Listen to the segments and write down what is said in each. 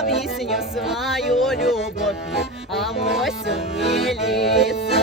Объясню свою любовь, а мось умилится.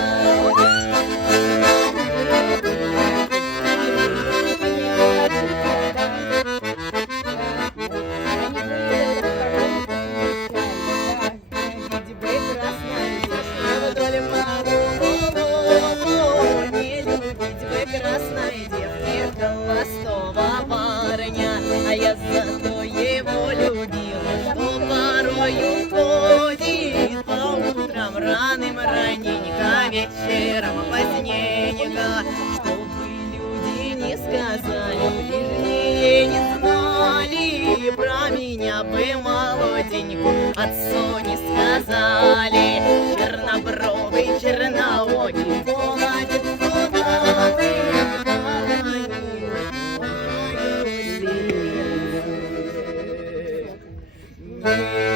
А я зато его любила, что порою ходит по утрам раным раненько, вечером поздненько, чтобы люди не сказали, ближние не знали, про меня бы молоденьку отцу не сказали. Чернобровый, черноокий, молодец, удалый. Yeah.